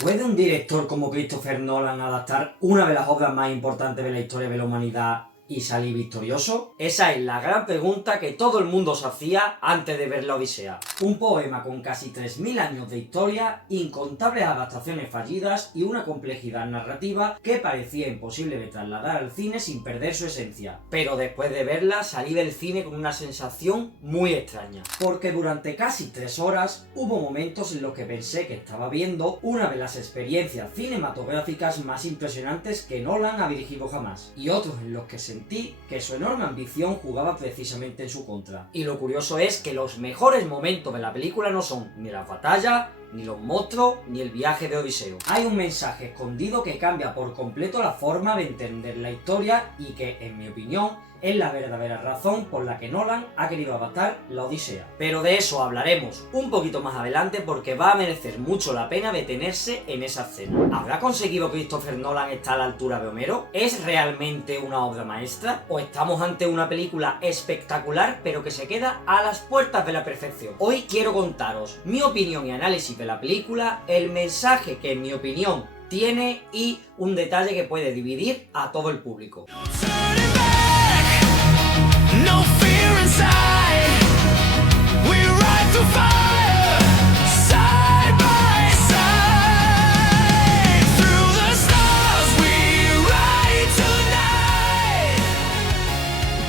¿Puede un director como Christopher Nolan adaptar una de las obras más importantes de la historia de la humanidad y salir victorioso? Esa es la gran pregunta que todo el mundo se hacía antes de ver la Odisea. Un poema con casi 3000 años de historia, incontables adaptaciones fallidas y una complejidad narrativa que parecía imposible de trasladar al cine sin perder su esencia. Pero después de verla salí del cine con una sensación muy extraña. Porque durante casi 3 horas hubo momentos en los que pensé que estaba viendo una de las experiencias cinematográficas más impresionantes que Nolan ha dirigido jamás. Y otros en los que sentí que su enorme ambición jugaba precisamente en su contra. Y lo curioso es que los mejores momentos de la película no son ni las batallas, ni los monstruos, ni el viaje de Odiseo. Hay un mensaje escondido que cambia por completo la forma de entender la historia y que, en mi opinión, es la verdadera razón por la que Nolan ha querido adaptar la Odisea. Pero de eso hablaremos un poquito más adelante porque va a merecer mucho la pena detenerse en esa escena. ¿Habrá conseguido Christopher Nolan estar a la altura de Homero? ¿Es realmente una obra maestra? ¿O estamos ante una película espectacular pero que se queda a las puertas de la perfección? Hoy quiero contaros mi opinión y análisis de la película, el mensaje que en mi opinión tiene y un detalle que puede dividir a todo el público. No fear inside. We ride through fire, side by side. Through the stars we ride tonight.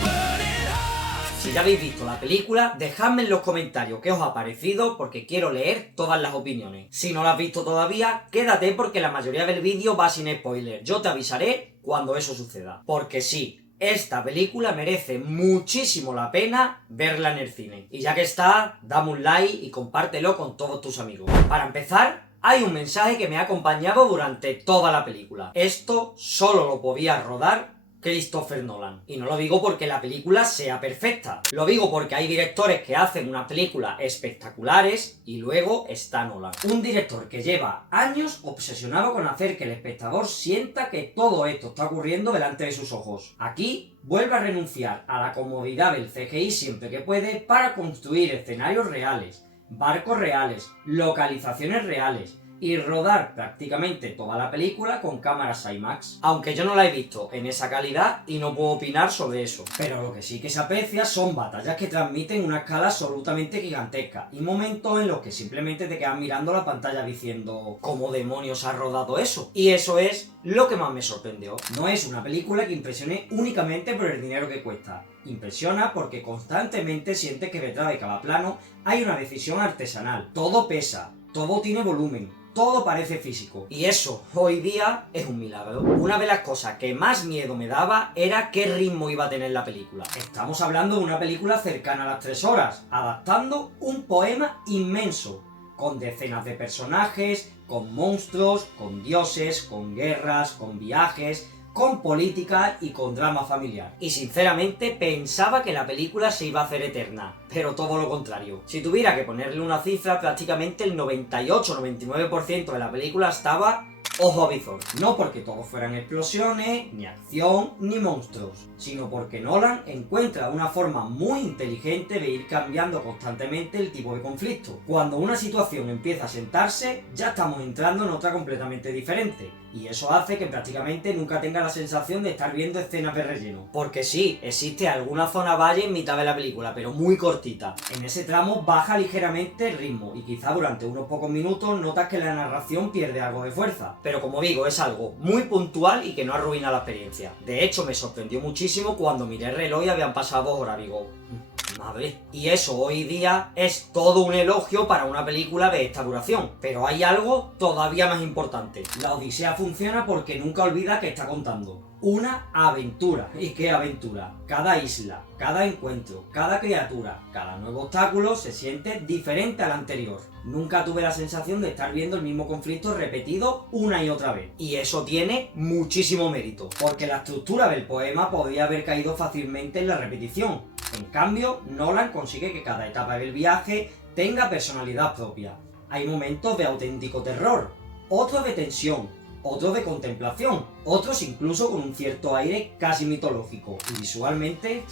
Burning hearts. Si ya habéis visto la película, dejadme en los comentarios qué os ha parecido porque quiero leer todas las opiniones. Si no la has visto todavía, quédate porque la mayoría del vídeo va sin spoiler. Yo te avisaré cuando eso suceda. Porque sí, esta película merece muchísimo la pena verla en el cine. Y ya que está, dame un like y compártelo con todos tus amigos. Para empezar, hay un mensaje que me ha acompañado durante toda la película. Esto solo lo podía rodar Christopher Nolan. Y no lo digo porque la película sea perfecta. Lo digo porque hay directores que hacen unas películas espectaculares y luego está Nolan. Un director que lleva años obsesionado con hacer que el espectador sienta que todo esto está ocurriendo delante de sus ojos. Aquí vuelve a renunciar a la comodidad del CGI siempre que puede para construir escenarios reales, barcos reales, localizaciones reales y rodar prácticamente toda la película con cámaras IMAX. Aunque yo no la he visto en esa calidad y no puedo opinar sobre eso. Pero lo que sí que se aprecia son batallas que transmiten una escala absolutamente gigantesca y momentos en los que simplemente te quedas mirando la pantalla diciendo ¿cómo demonios ha rodado eso? Y eso es lo que más me sorprendió. No es una película que impresione únicamente por el dinero que cuesta. Impresiona porque constantemente sientes que detrás de cada plano hay una decisión artesanal. Todo pesa, todo tiene volumen, todo parece físico. Y eso, hoy día, es un milagro. Una de las cosas que más miedo me daba era qué ritmo iba a tener la película. Estamos hablando de una película cercana a las 3 horas, adaptando un poema inmenso, con decenas de personajes, con monstruos, con dioses, con guerras, con viajes, con política y con drama familiar. Y sinceramente pensaba que la película se iba a hacer eterna, pero todo lo contrario. Si tuviera que ponerle una cifra, prácticamente el 98-99% de la película estaba ojo a visor. No porque todo fueran explosiones, ni acción, ni monstruos, sino porque Nolan encuentra una forma muy inteligente de ir cambiando constantemente el tipo de conflicto. Cuando una situación empieza a sentarse, ya estamos entrando en otra completamente diferente. Y eso hace que prácticamente nunca tenga la sensación de estar viendo escenas de relleno. Porque sí, existe alguna zona valle en mitad de la película, pero muy cortita. En ese tramo baja ligeramente el ritmo y quizá durante unos pocos minutos notas que la narración pierde algo de fuerza. Pero como digo, es algo muy puntual y que no arruina la experiencia. De hecho, me sorprendió muchísimo cuando miré el reloj y habían pasado 2 horas. Digo, madre. Y eso hoy día es todo un elogio para una película de esta duración. Pero hay algo todavía más importante. La Odisea funciona porque nunca olvida que está contando una aventura. ¿Y qué aventura? Cada isla, cada encuentro, cada criatura, cada nuevo obstáculo se siente diferente al anterior. Nunca tuve la sensación de estar viendo el mismo conflicto repetido una y otra vez. Y eso tiene muchísimo mérito, porque la estructura del poema podría haber caído fácilmente en la repetición. En cambio, Nolan consigue que cada etapa del viaje tenga personalidad propia. Hay momentos de auténtico terror, otros de tensión, otros de contemplación, otros incluso con un cierto aire casi mitológico. Y visualmente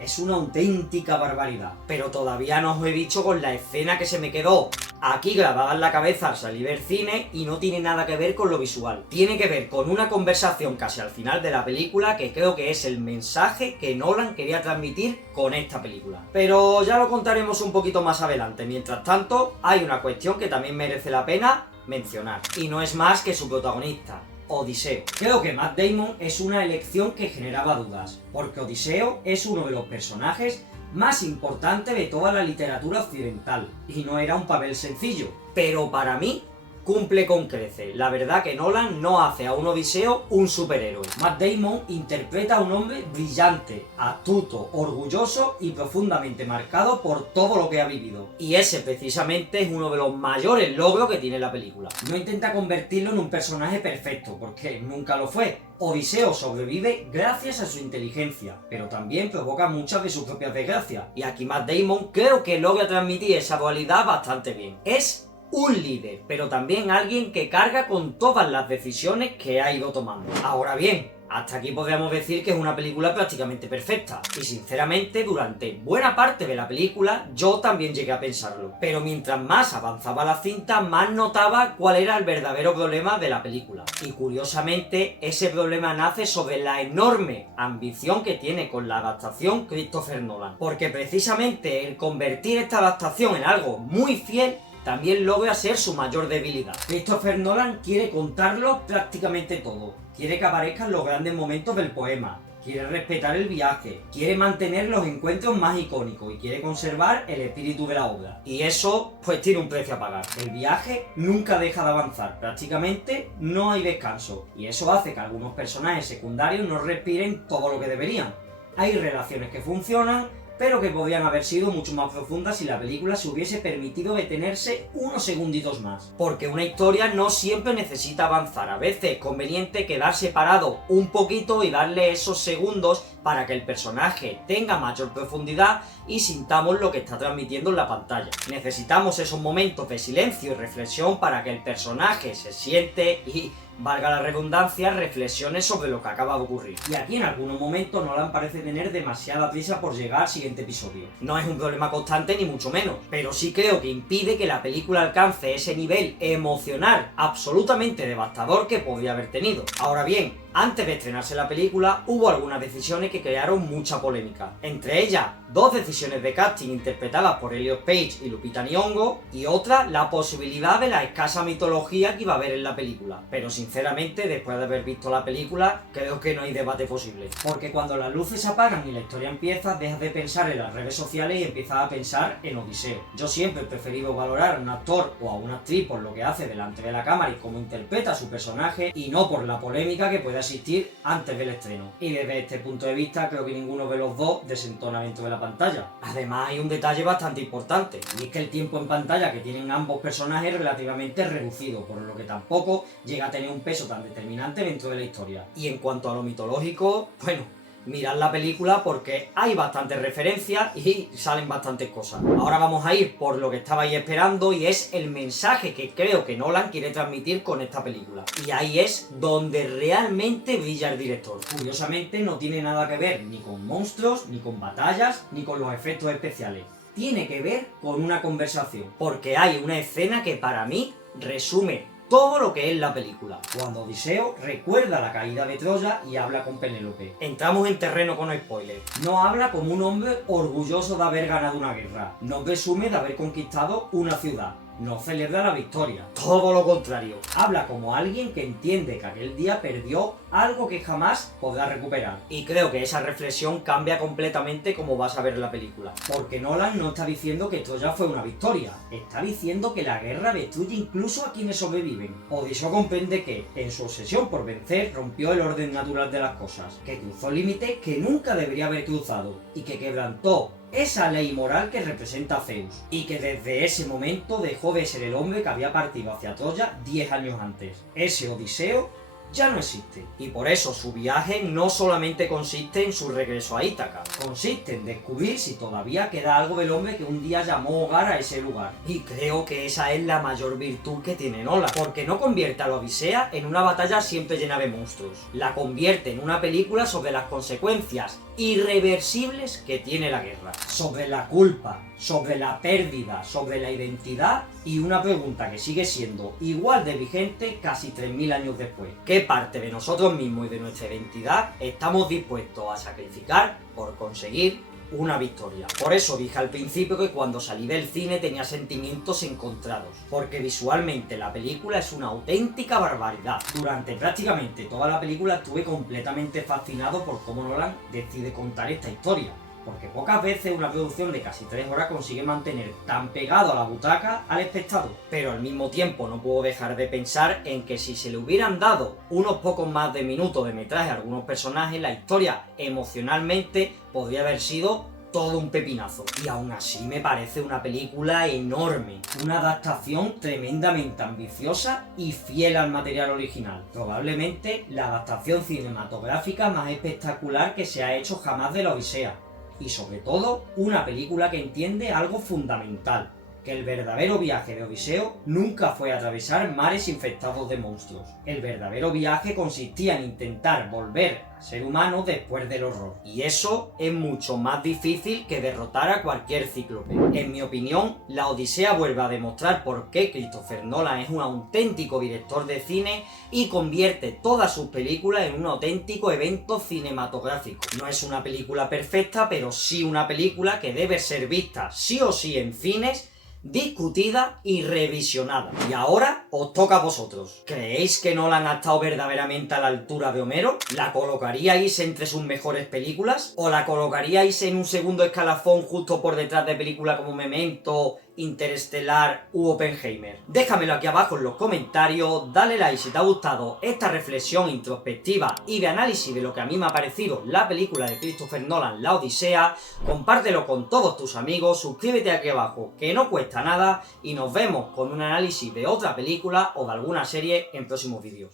es una auténtica barbaridad. Pero todavía no os he dicho con la escena que se me quedó aquí grabada en la cabeza al salir del cine y no tiene nada que ver con lo visual. Tiene que ver con una conversación casi al final de la película que creo que es el mensaje que Nolan quería transmitir con esta película. Pero ya lo contaremos un poquito más adelante. Mientras tanto, hay una cuestión que también merece la pena mencionar. Y no es más que su protagonista, Odiseo. Creo que Matt Damon es una elección que generaba dudas, porque Odiseo es uno de los personajes más importantes de toda la literatura occidental, y no era un papel sencillo, pero para mí cumple con creces. La verdad que Nolan no hace a un Odiseo un superhéroe. Matt Damon interpreta a un hombre brillante, astuto, orgulloso y profundamente marcado por todo lo que ha vivido. Y ese precisamente es uno de los mayores logros que tiene la película. No intenta convertirlo en un personaje perfecto, porque nunca lo fue. Odiseo sobrevive gracias a su inteligencia, pero también provoca muchas de sus propias desgracias. Y aquí Matt Damon creo que logra transmitir esa dualidad bastante bien. Es un líder, pero también alguien que carga con todas las decisiones que ha ido tomando. Ahora bien, hasta aquí podríamos decir que es una película prácticamente perfecta. Y sinceramente, durante buena parte de la película, yo también llegué a pensarlo. Pero mientras más avanzaba la cinta, más notaba cuál era el verdadero problema de la película. Y curiosamente, ese problema nace sobre la enorme ambición que tiene con la adaptación Christopher Nolan. Porque precisamente el convertir esta adaptación en algo muy fiel también logra ser su mayor debilidad. Christopher Nolan quiere contarlo prácticamente todo. Quiere que aparezcan los grandes momentos del poema. Quiere respetar el viaje. Quiere mantener los encuentros más icónicos y quiere conservar el espíritu de la obra. Y eso, pues tiene un precio a pagar. El viaje nunca deja de avanzar. Prácticamente no hay descanso. Y eso hace que algunos personajes secundarios no respiren todo lo que deberían. Hay relaciones que funcionan, pero que podrían haber sido mucho más profundas si la película se hubiese permitido detenerse unos segunditos más. Porque una historia no siempre necesita avanzar, a veces es conveniente quedarse parado un poquito y darle esos segundos para que el personaje tenga mayor profundidad y sintamos lo que está transmitiendo en la pantalla. Necesitamos esos momentos de silencio y reflexión para que el personaje se siente y, valga la redundancia, reflexiones sobre lo que acaba de ocurrir. Y aquí en algunos momentos Nolan parece tener demasiada prisa por llegar al siguiente episodio. No es un problema constante ni mucho menos, pero sí creo que impide que la película alcance ese nivel emocional absolutamente devastador que podría haber tenido. Ahora bien, antes de estrenarse la película, hubo algunas decisiones que crearon mucha polémica. Entre ellas, dos decisiones de casting interpretadas por Elliot Page y Lupita Nyong'o, y otra, la posibilidad de la escasa mitología que iba a haber en la película. Pero sinceramente, después de haber visto la película, creo que no hay debate posible. Porque cuando las luces se apagan y la historia empieza, dejas de pensar en las redes sociales y empiezas a pensar en Odiseo. Yo siempre he preferido valorar a un actor o a una actriz por lo que hace delante de la cámara y cómo interpreta a su personaje, y no por la polémica que puede asistir antes del estreno. Y desde este punto de vista creo que ninguno de los dos desentona dentro de la pantalla. Además hay un detalle bastante importante, y es que el tiempo en pantalla que tienen ambos personajes es relativamente reducido, por lo que tampoco llega a tener un peso tan determinante dentro de la historia. Y en cuanto a lo mitológico, bueno, mirad la película porque hay bastantes referencias y salen bastantes cosas. Ahora vamos a ir por lo que estabais esperando, y es el mensaje que creo que Nolan quiere transmitir con esta película. Y ahí es donde realmente brilla el director. Curiosamente no tiene nada que ver ni con monstruos, ni con batallas, ni con los efectos especiales. Tiene que ver con una conversación, porque hay una escena que para mí resume todo lo que es la película. Cuando Odiseo recuerda la caída de Troya y habla con Penélope. Entramos en terreno con spoilers. No habla como un hombre orgulloso de haber ganado una guerra. No presume de haber conquistado una ciudad. No celebra la victoria. Todo lo contrario. Habla como alguien que entiende que aquel día perdió algo que jamás podrá recuperar. Y creo que esa reflexión cambia completamente cómo vas a ver la película. Porque Nolan no está diciendo que Troya fue una victoria. Está diciendo que la guerra destruye incluso a quienes sobreviven. Odiseo comprende que, en su obsesión por vencer, rompió el orden natural de las cosas. Que cruzó límites que nunca debería haber cruzado. Y que quebrantó esa ley moral que representa a Zeus, y que desde ese momento dejó de ser el hombre que había partido hacia Troya 10 años antes. Ese Odiseo ya no existe. Y por eso su viaje no solamente consiste en su regreso a Ítaca, consiste en descubrir si todavía queda algo del hombre que un día llamó hogar a ese lugar. Y creo que esa es la mayor virtud que tiene Nolan, porque no convierte a la Odisea en una batalla siempre llena de monstruos, la convierte en una película sobre las consecuencias irreversibles que tiene la guerra, sobre la culpa, sobre la pérdida, sobre la identidad y una pregunta que sigue siendo igual de vigente casi 3000 años después. ¿Qué parte de nosotros mismos y de nuestra identidad estamos dispuestos a sacrificar por conseguir una victoria? Por eso dije al principio que cuando salí del cine tenía sentimientos encontrados, porque visualmente la película es una auténtica barbaridad. Durante prácticamente toda la película estuve completamente fascinado por cómo Nolan decide contar esta historia, porque pocas veces una producción de casi 3 horas consigue mantener tan pegado a la butaca al espectador. Pero al mismo tiempo no puedo dejar de pensar en que si se le hubieran dado unos pocos más de minutos de metraje a algunos personajes, la historia emocionalmente podría haber sido todo un pepinazo. Y aún así me parece una película enorme, una adaptación tremendamente ambiciosa y fiel al material original. Probablemente la adaptación cinematográfica más espectacular que se ha hecho jamás de la Odisea. Y sobre todo, una película que entiende algo fundamental, que el verdadero viaje de Odiseo nunca fue atravesar mares infectados de monstruos. El verdadero viaje consistía en intentar volver a ser humano después del horror. Y eso es mucho más difícil que derrotar a cualquier cíclope. En mi opinión, la Odisea vuelve a demostrar por qué Christopher Nolan es un auténtico director de cine y convierte todas sus películas en un auténtico evento cinematográfico. No es una película perfecta, pero sí una película que debe ser vista sí o sí en cines, discutida y revisionada. Y ahora os toca a vosotros. ¿Creéis que Nolan ha estado verdaderamente a la altura de Homero? ¿La colocaríais entre sus mejores películas? ¿O la colocaríais en un segundo escalafón justo por detrás de películas como Memento, Interestelar u Oppenheimer? Déjamelo aquí abajo en los comentarios, dale like si te ha gustado esta reflexión introspectiva y de análisis de lo que a mí me ha parecido la película de Christopher Nolan, La Odisea, compártelo con todos tus amigos, suscríbete aquí abajo que no cuesta nada y nos vemos con un análisis de otra película o de alguna serie en próximos vídeos.